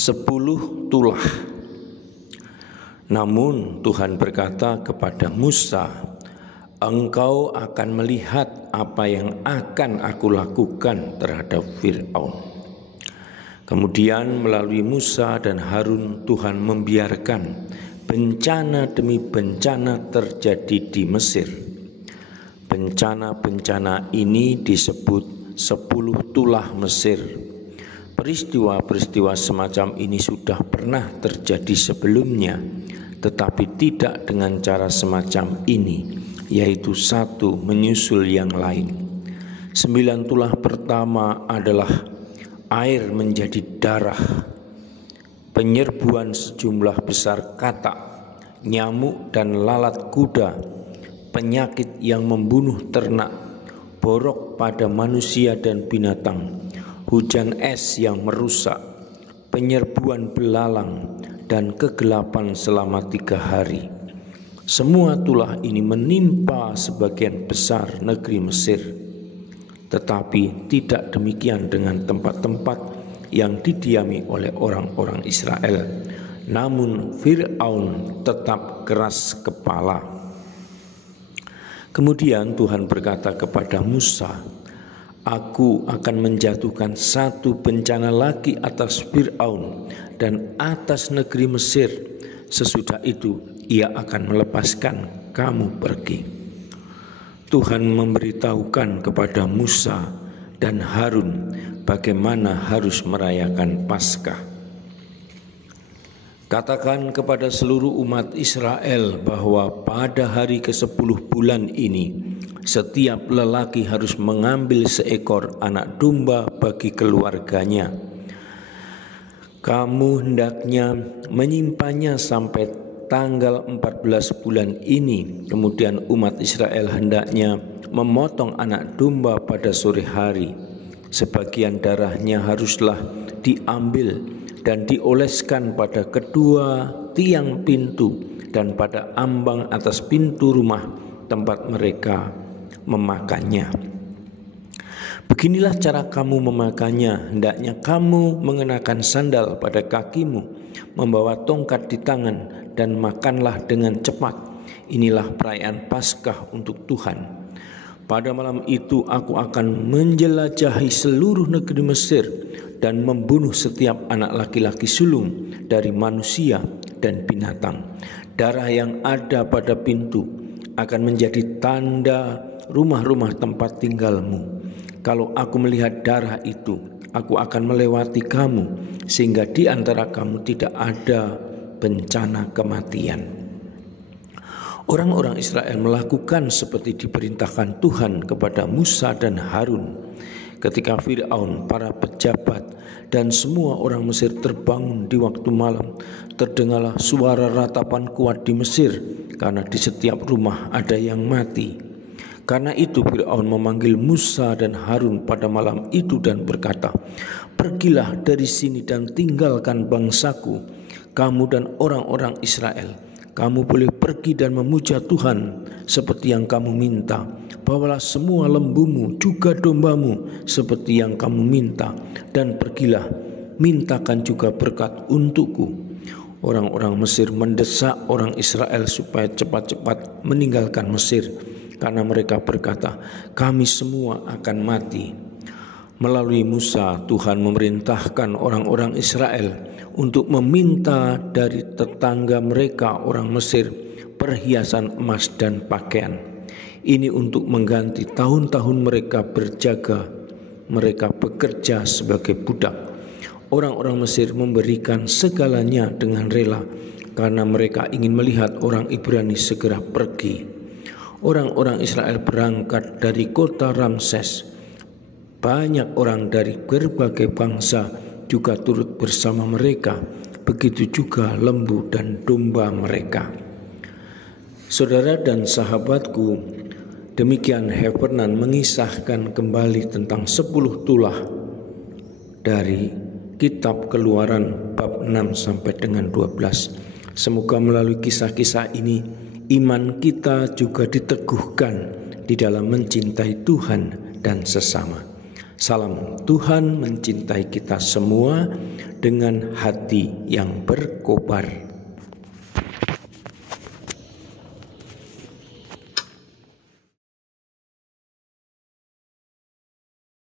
10 tulah. Namun Tuhan berkata kepada Musa, engkau akan melihat apa yang akan aku lakukan terhadap Fir'aun. Kemudian melalui Musa dan Harun Tuhan membiarkan bencana demi bencana terjadi di Mesir. Bencana-bencana ini disebut 10 tulah Mesir. Peristiwa-peristiwa semacam ini sudah pernah terjadi sebelumnya, tetapi tidak dengan cara semacam ini, yaitu satu menyusul yang lain. 9 tulah pertama adalah air menjadi darah, penyerbuan sejumlah besar katak, nyamuk dan lalat kuda, penyakit yang membunuh ternak, borok pada manusia dan binatang, hujan es yang merusak, penyerbuan belalang, dan kegelapan selama 3 hari. Semua tulah ini menimpa sebagian besar negeri Mesir. Tetapi tidak demikian dengan tempat-tempat yang didiami oleh orang-orang Israel. Namun Fir'aun tetap keras kepala. Kemudian Tuhan berkata kepada Musa, aku akan menjatuhkan satu bencana lagi atas Fir'aun dan atas negeri Mesir. Sesudah itu ia akan melepaskan kamu pergi. Tuhan memberitahukan kepada Musa dan Harun bagaimana harus merayakan Paskah. Katakan kepada seluruh umat Israel bahwa pada hari ke-10 bulan ini setiap lelaki harus mengambil seekor anak domba bagi keluarganya. Kamu hendaknya menyimpannya sampai tanggal 14 bulan ini. Kemudian umat Israel hendaknya memotong anak domba pada sore hari. Sebagian darahnya haruslah diambil dan dioleskan pada kedua tiang pintu dan pada ambang atas pintu rumah tempat mereka memakannya. Beginilah cara kamu memakannya. Hendaknya kamu mengenakan sandal pada kakimu, membawa tongkat di tangan, dan makanlah dengan cepat. Inilah perayaan Paskah untuk Tuhan. Pada malam itu aku akan menjelajahi seluruh negeri Mesir dan membunuh setiap anak laki-laki sulung dari manusia dan binatang. Darah yang ada pada pintu akan menjadi tanda rumah-rumah tempat tinggalmu. Kalau aku melihat darah itu, aku akan melewati kamu, sehingga di antara kamu tidak ada bencana kematian. Orang-orang Israel melakukan seperti diperintahkan Tuhan kepada Musa dan Harun. Ketika Fir'aun, para pejabat, dan semua orang Mesir terbangun di waktu malam, terdengarlah suara ratapan kuat di Mesir, karena di setiap rumah ada yang mati. Karena itu Fir'aun memanggil Musa dan Harun pada malam itu dan berkata, pergilah dari sini dan tinggalkan bangsaku, kamu dan orang-orang Israel. Kamu boleh pergi dan memuja Tuhan seperti yang kamu minta. Bawalah semua lembumu juga dombamu seperti yang kamu minta, dan pergilah, mintakan juga berkat untukku. Orang-orang Mesir mendesak orang Israel supaya cepat-cepat meninggalkan Mesir, karena mereka berkata, kami semua akan mati. Melalui Musa, Tuhan memerintahkan orang-orang Israel untuk meminta dari tetangga mereka orang Mesir perhiasan emas dan pakaian. Ini untuk mengganti tahun-tahun mereka berjaga, mereka bekerja sebagai budak. Orang-orang Mesir memberikan segalanya dengan rela, karena mereka ingin melihat orang Ibrani segera pergi. Orang-orang Israel berangkat dari kota Ramses. Banyak orang dari berbagai bangsa juga turut bersama mereka. Begitu juga lembu dan domba mereka. Saudara dan sahabatku, demikian Heffernan mengisahkan kembali tentang 10 tulah dari kitab Keluaran bab 6 sampai dengan 12. Semoga melalui kisah-kisah ini iman kita juga diteguhkan di dalam mencintai Tuhan dan sesama. Salam, Tuhan mencintai kita semua dengan hati yang berkobar.